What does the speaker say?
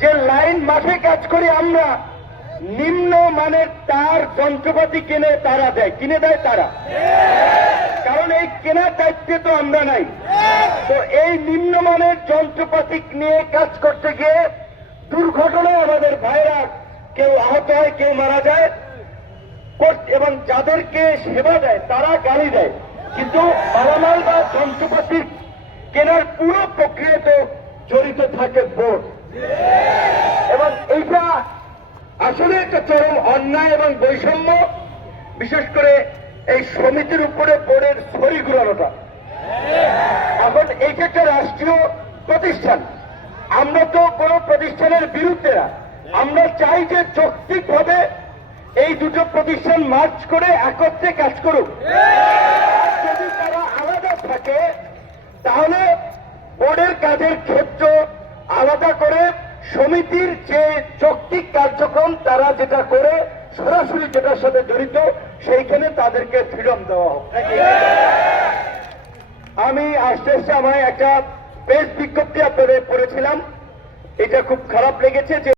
যে লাইন মাঠে কাজ করি আমরা, নিম্ন মানের তার যন্ত্রপাতি কিনে তারা দেয়। কিনে দেয় তারা। কারণ এই কেনার দায়িত্বে তো আমরা নাই। তো এই নিম্নমানের যন্ত্রপাতি নিয়ে কাজ করতে গিয়ে দুর্ঘটনায় আমাদের ভাইরা কেউ আহত হয়, কেউ মারা যায়। এবং যাদেরকে সেবা দেয়, তারা গালি দেয়। কিন্তু মালামাল বা যন্ত্রপাতি কেনার পুরো প্রক্রিয়াতে জড়িত থাকে বোর্ড। এবং এইটা আসলে একটা চরম অন্যায় এবং বৈষম্য, বিশেষ করে এই সমিতির উপরে বোর্ডের ছড়ি ঘুরানোটা। এখন এইটা একটা রাষ্ট্রীয় প্রতিষ্ঠান, আমরা তো কোনো প্রতিষ্ঠানের বিরুদ্ধে না। আমরা চাই যে যৌক্তিকভাবে এই দুটো প্রতিষ্ঠান মার্চ করে একত্রে কাজ করুক। যদি তারা আলাদা থাকে, তাহলে বোর্ডের কাজের ক্ষেত্র আলাদা সমিতির যে চক্তিক কার্যক্রম, তারা যেটা করে, সরাসরি যেটার সাথে জড়িত, সেইখানে তাদেরকে ফ্রিডম দেওয়া হোক। আমি আস্তে আস্তে আমায় একটা প্রেস বিজ্ঞপ্তি আপনাদের পড়েছিলাম এটা খুব খারাপ লেগেছে যে